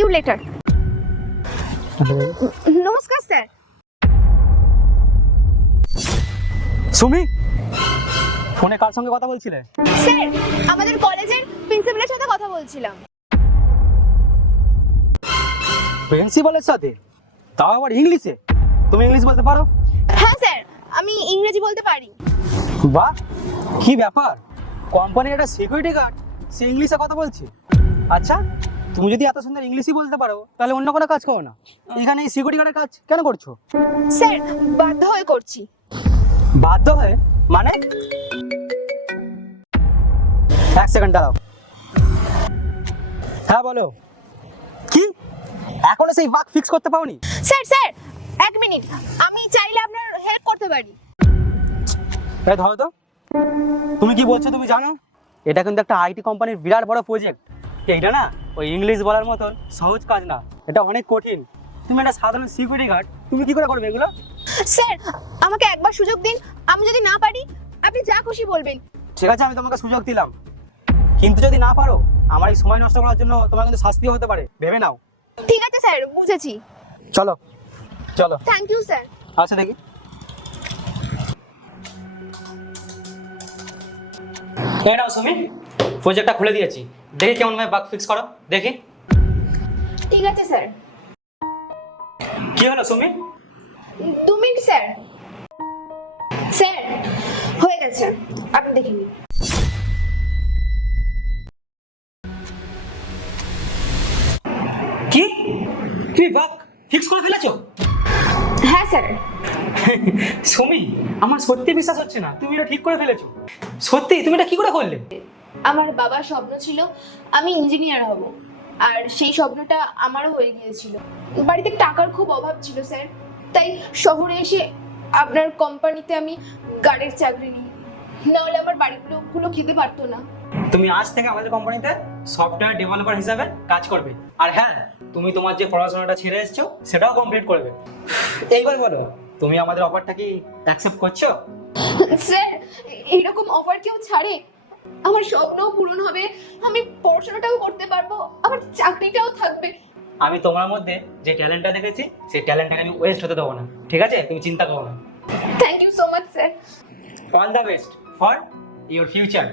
You letter. নমস্কার sir. Sumi, ফোনে কার সঙ্গে কথা বলছিলে? স্যার, আমাদের কলেজের প্রিন্সিপালের সাথে কথা বলছিলাম। প্রিন্সিপালের সাথে? তাও আবার ইংলিশে? তুমি ইংলিশ বলতে পারো? হ্যাঁ স্যার, আমি ইংরেজি বলতে পারি। বাহ, কি ব্যাপার! কোম্পানির একটা সিকিউরিটি গার্ড সে ইংলিশে কথা বলছে। আচ্ছা, তুমি যদি এত সুন্দর ইংলিশই বলতে পারো তাহলে অন্য কোনো কাজ করো না, এখানে এই সিকিউরিটি গার্ডের কাজ কেন করছো? স্যার, বাধ্য হয়ে করছি। বাধ্য হয়ে মানে? এক সেকেন্ড দাঁড়াও। হ্যাঁ বলো। কি এখনো সেই বাগ ফিক্স করতে পারোনি? স্যার স্যার, এক মিনিট, আমি চাইলে আপনার হেল্প করতে পারি। এই ধরো তো, তুমি কি বলছো তুমি জানো? এটা কিন্তু একটা আইটি কোম্পানির বিরাট বড় প্রজেক্ট। এইটা না ওই ইংলিশ বলার মতন সহজ কাজ না, এটা অনেক কঠিন। তুমি একটা সাধারণ সিকিউরিটি গার্ড, তুমি কি করে করবে এগুলো? স্যার, আমাকে একবার সুযোগ দিন, আমি যদি না পারি আপনি যা খুশি বলবেন। ঠিক আছে, আমি তোমাকে সুযোগ দিলাম, কিন্তু যদি না পারো আমার এই সময় নষ্ট করার জন্য তোমার কিন্তু শাস্তিও হতে পারে, ভেবে নাও। ঠিক আছে স্যার, বুঝেছি। চলো চলো। Thank you sir. আচ্ছা দেখি। এই নাও সুমি, প্রজেক্টটা খুলে দিয়েছি, দেখি কেমন ভাবে বাগ ফিক্স করো দেখি। ঠিক আছে স্যার। কি হলো সুমি? 2 minute sir. স্যার, হয়ে গেছে, আপনি দেখে নিন। কি তুমি বাগ ফিক্স করে ফেলেছো? হ্যাঁ স্যার। সুমি, আমার সত্যি বিশ্বাস হচ্ছে না তুমি এটা ঠিক করে ফেলেছো। সত্যি তুমি এটা কি করে করলে? আমার বাবার স্বপ্ন ছিল আমি ইঞ্জিনিয়ার হব, আর সেই স্বপ্নটা আমারও হয়ে গিয়েছিল। বাড়িতে টাকার খুব অভাব ছিল স্যার, তাই শহরে এসে আপনার কোম্পানিতে আমি গার্ডের চাকরি নিই, নাহলে আমার বাড়ির লোকগুলো খেতে পারতো না। তুমি আজ থেকে আমাদের কোম্পানিতে সফটওয়্যার ডেভেলপার হিসাবে কাজ করবে, আর হ্যাঁ, তুমি তোমার যে পড়াশোনাটা ছেড়ে এসেছো সেটাও কমপ্লিট করবে। এইবার বলো, তুমি আমাদের অফারটা কি অ্যাকসেপ্ট করছো? স্যার, এইরকম অফার কেউ ছাড়ে? আমার স্বপ্নও পূরণ হবে, আমি পড়াশোনাটাও করতে পারবো, আমার চাকরিটাও থাকবে। আমি তোমার মধ্যে যে ট্যালেন্টটা দেখেছি সেই ট্যালেন্টটাকে আমি ওয়েস্ট হতে দেবো না, ঠিক আছে? তুমি চিন্তা করো না। Thank you so much sir. All the best for your future.